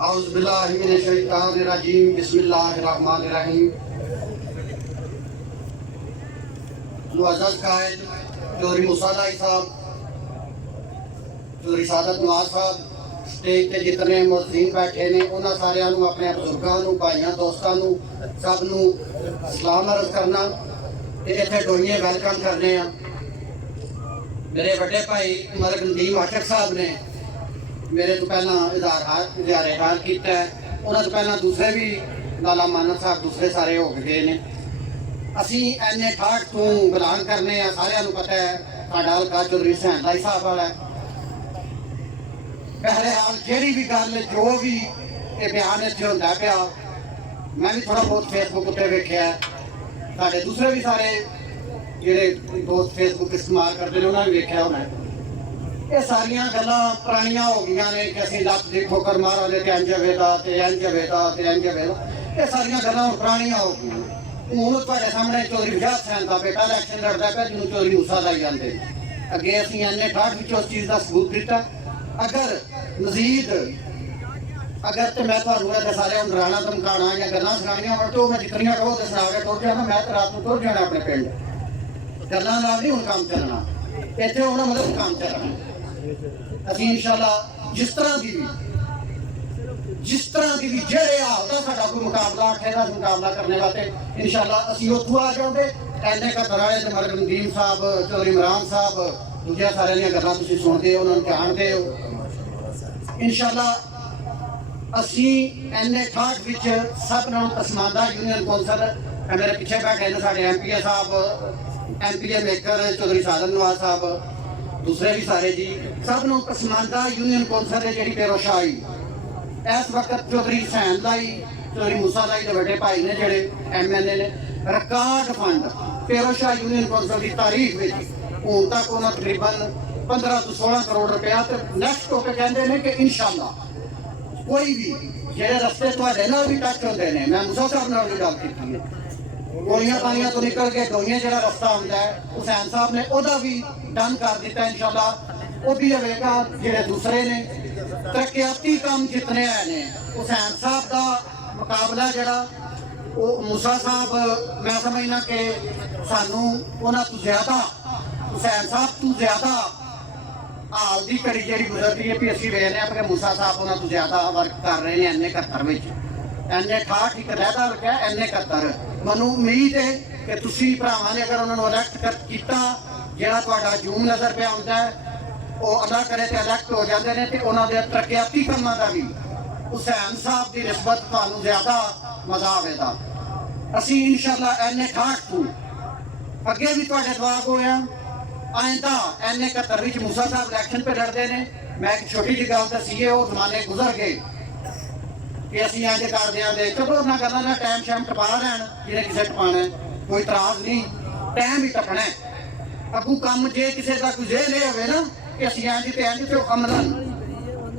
औज़ुबिल्लाहिमिनश्शैतानिर्रजीम बिस्मिल्लाहिर्रहमानिर्रहीम। मुअज़्ज़ज़ कायद चौधरी मूसा अलाई साहब, चौधरी सादत नवाज साहब, स्टेज ते जितने मुअज़्ज़िन बैठे ने उन्होंने सारिਆਂ ਨੂੰ अपने बुजुर्गों ਨੂੰ भाइयों दोस्तों ਨੂੰ सब ਨੂੰ सलाम अर्ज़ करना ते इत्थे डोइए वेलकम करने आ। मेरे बड़े भाई मलिक नदीम आशिक साहब ने मेरे तो पहला इज़हार किया है, उन्होंने तो पहला दूसरे भी लाला मानव साहब दूसरे सारे हो गए ने। असी एने ठाठ तू बिलोंग करने सारिਆਂ ਨੂੰ पता है साडा हल्का चौधरी हुसैन अलाई साहब वाला है। बहरहाल जी भी गल जो भी ये बयान इतने होंदा पिया मैं भी थोड़ा बहुत फेसबुक उत्ते वेख्या, साडे दूसरे भी सारे ਜਿਹੜੇ दोस्त फेसबुक इस्तेमाल करते हैं उन्होंने भी वेख्या होना। ये सारिया गल्लां पुरानियां हो गई ने कि असीं लत्त दी ठोकर मारा दे ते इंज वेदा ते इंज वेदा ते इंज वेदा, ये सारियां गल्लां पुरानियां हो गई। हुण तुहाडे सामने चौधरी हुसैन हुसैन दा बेटा इलैक्शन लड़दा पिया जिन्हों चौधरी मूसा लाई जांदे। अगे असीं इन्ने ठाठ विच उस चीज़ का सबूत दिता। अगर मजीद अगर तो मैं तुहानूं सारे डराना धमकाना या गल्लां सुनानियां होण तो मैं जितनियां कहो तो सुना के तुर जाना। मैं तो रात को तुर जाना अपने पिंड, गल्लां नाल नहीं हुण काम चलना, इत्थे हुण मतलब काम चलना। असीं इंशाअल्लाह जिस तरह की भी जेड़े हाल का साडा कोई मुकाबला आखे दा मुकाबला करने वास्ते इंशाअल्लाह असीं उत्थों आ जाओगे। एने घत्तर वाले ते मलिक नदीम साहब, चौधरी इमरान साहब, दूजे सारे दियां गल्लां तुसीं सुणदे हो, उन्हां नूं जानदे हो। इंशाअल्लाह असीं एने ठाठ विच सब नालों पसमानदा यूनियन कौंसल मेरे पिछे बैठे ने साडे MPA साहब, MPA मेकर चौधरी सादत नवाज साहब, दूसरे भी सारे जी सब नूं पसमानदा यूनियन कौंसल है जिहड़ी पेरोशाही इस वक्त चौधरी हुसैन लाई, चौधरी मूसा लाई दे बड़े भाई ने जिहड़े MLA ने रिकॉर्ड फंड पेरोशाह यूनियन कौंसल की तारीख में हुण तक उन्होंने तकरीबन 15 तो 16 करोड़ रुपया। तो नैक्सट टॉपिक कहते हैं कि इंशाअल्लाह कोई भी जेड़े रस्ते तुहाडे नाल भी टच होंदे ने, मैं मूसा साहब नाल भी गल कीती है, गोलियां पानियां तो निकल के डोइयां जेड़ा रस्ता आंदा है हुसैन साहब ने ओदा भी डन कर दिता। इंशाअल्लाह वो भी होगा। जेड़े दूसरे ने तरक्याती काम जितने आए ने हुसैन साहब का मुकाबला जड़ा वो मूसा साहब मैं समझना कि सानू उन्हां तो ज्यादा हुसैन साहब तो ज्यादा हाल की घड़ी जी गुजरती है भी असीं वेखने कि मूसा साहब उन्हां तो ज्यादा वर्क कर रहे हैं। एने 71 में एने 68 एक लहदा रखा एने 71 मैनू उम्मीद है कि तुसीं भरावां ने अगर उन्होंने इलैक्ट किया जिहड़ा तुहाडा जूम नज़र पे आउंदा है वो अल्लाह करे तो इलैक्ट हो जाते हैं तो उन्होंने तरक्याती कामां दा भी हुसैन साहब की निस्बत तुहानूं ज़्यादा मज़ा आवेगा। असीं इंशाअल्लाह एने 68 तू अगे भी तुहाडे दुआ होया आइंदा एने 71 विच मूसा साहब इलैक्शन पे लड़ते हैं। मैं एक छोटी जी गल दसी है वो जमाने गुजर गए कि असीं इंज कर देंगे चलो ना गल्लां ना टाइम शाइम टपा लैण जिन्हें किसे टपाना कोई इतराज नहीं, टाइम ही टपना है। अगू काम जे किसी का कोई जेल होवे ना कि असीं इंज ते इंज ते अमलन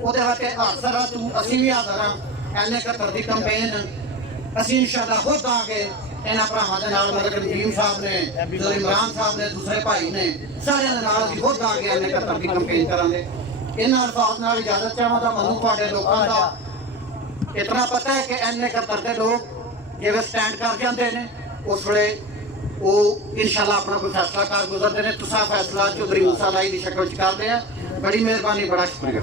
ਉਹਦੇ ਵਾਸਤੇ ਹਾਜ਼ਰ ਹਾਂ ਤੂੰ ਅਸੀਂ ਵੀ ਹਾਜ਼ਰ ਹਾਂ। ਐਨੇ 71 ਦੀ ਕੰਪੇਨ ਅਸੀਂ ਇੰਸ਼ਾਅੱਲਾ ਖੁਦ ਆ ਕੇ ਇਹਨਾਂ ਭਰਾਵਾਂ ਦੇ ਨਾਲ ਮਲਿਕ ਨਦੀਮ ਸਾਹਿਬ ਨੇ, ਚੌਧਰੀ ਇਮਰਾਨ ਸਾਹਿਬ ਨੇ, ਦੂਸਰੇ ਭਾਈ ਨੇ ਸਾਰਿਆਂ ਦੇ ਨਾਲ ਅਸੀਂ ਖੁਦ ਆ ਕੇ ਐਨੇ 71 ਦੀ ਕੰਪੇਨ ਕਰਾਂਗੇ। ਇਹਨਾਂ ਅਲਫਾਜ਼ ਨਾਲ ਇਜਾਜ਼ਤ ਚਾਹਾਂਗਾ। ਮੈਨੂੰ ਤੁਹਾਡੇ ਲੋਕਾਂ ਦਾ इतना पता है कि एने 71 के लोग जिवें स्टैंड कर जाते हैं उस वे वो इंशाअल्लाह अपना कोई फैसला कर गुजरते हैं। तुसा फैसला चौधरी मूसा लाई की शक्ल च कर लिया। बड़ी मेहरबानी, बड़ा शुक्रिया।